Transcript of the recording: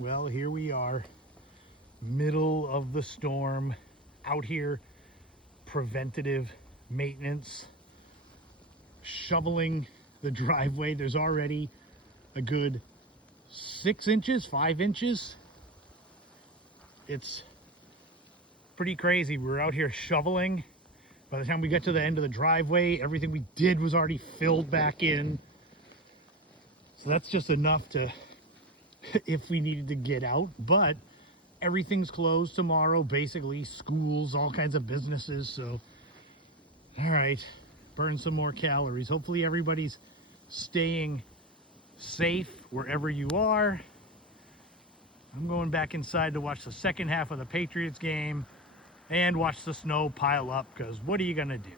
Well, here we are, middle of the storm, out here, preventative maintenance, shoveling the driveway. There's already a good 6 inches, 5 inches. It's pretty crazy. We're out here shoveling. By the time we get to the end of the driveway, everything we did was already filled back in. So that's just enough to, if we needed to get out, but everything's closed tomorrow, basically, schools, all kinds of businesses. So, all right, burn some more calories. Hopefully everybody's staying safe wherever you are. I'm going back inside to watch the second half of the Patriots game and watch the snow pile up, because what are you gonna do?